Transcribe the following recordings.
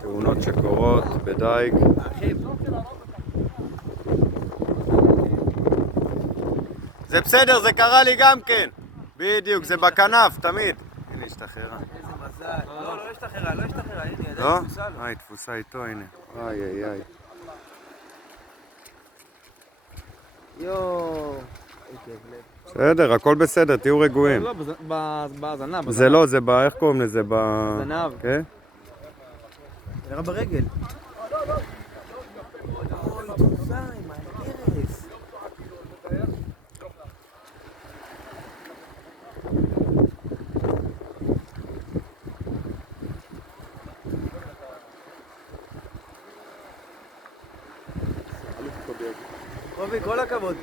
תאונות שקורות בדייג. זה בסדר, זה קרה לי גם כן. בדיוק, זה בכנף, תמיד. הנה, השתחררה. איזה מזל. לא השתחררה, לא השתחררה. הנה, ידיים לא? תפוסה לו. היא תפוסה איתו, הנה. איי, איי, איי. יואו. בסדר, הכל בסדר, תהיו רגועים. לא, בזנב. זה לא, זה איך קוראים לזה? בזנב. כן? זה נראה ברגל. אוי, תפוסה עם הכרס. קובי, כל הכבוד.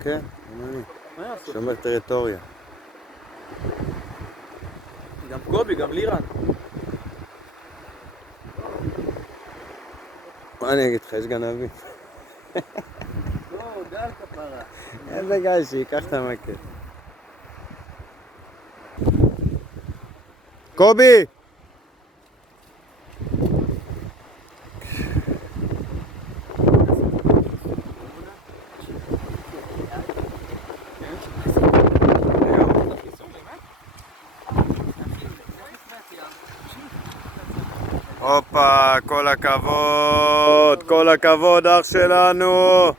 כן, שומר טריטוריה. גם קובי, גם לירן. מה אני אגיד לך, יש גנבים. לא, גל כפרה. איזה גל שיקח את המקל. קובי! הופה, כל הכבוד, אח שלנו.